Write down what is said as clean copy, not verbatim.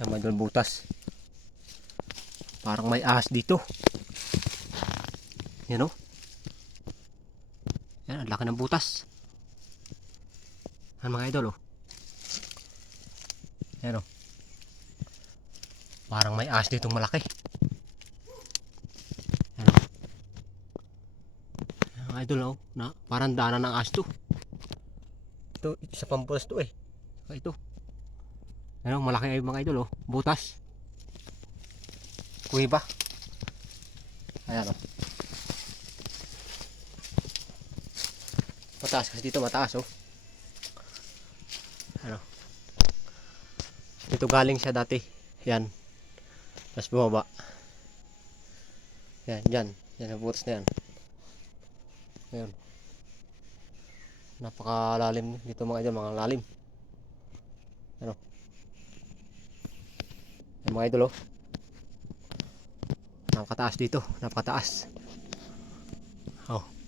Yan mga idol, butas. Parang may ahas dito. Yan o. Yan, ang laki ng butas. Yan mga idol o. Yan o. Parang may ahas ditong malaki. Yan o. Yan mga idol o. Na, parang daanan ng ahas to. Ito, isa pang butas to eh. Saka ito. Yan o, malaki ay mga idol o. Butas. Kuwiba. Ayan o. Mataas kasi dito, mataas o. Ano? Dito galing siya dati. Yan. Tapos bumaba. Yan, dyan. Yan ang butas na yan. Ayan. Napakalalim dito mga idol, mga lalim. Ano? Yan mga idol oh. Napakataas dito, napakataas. Oh.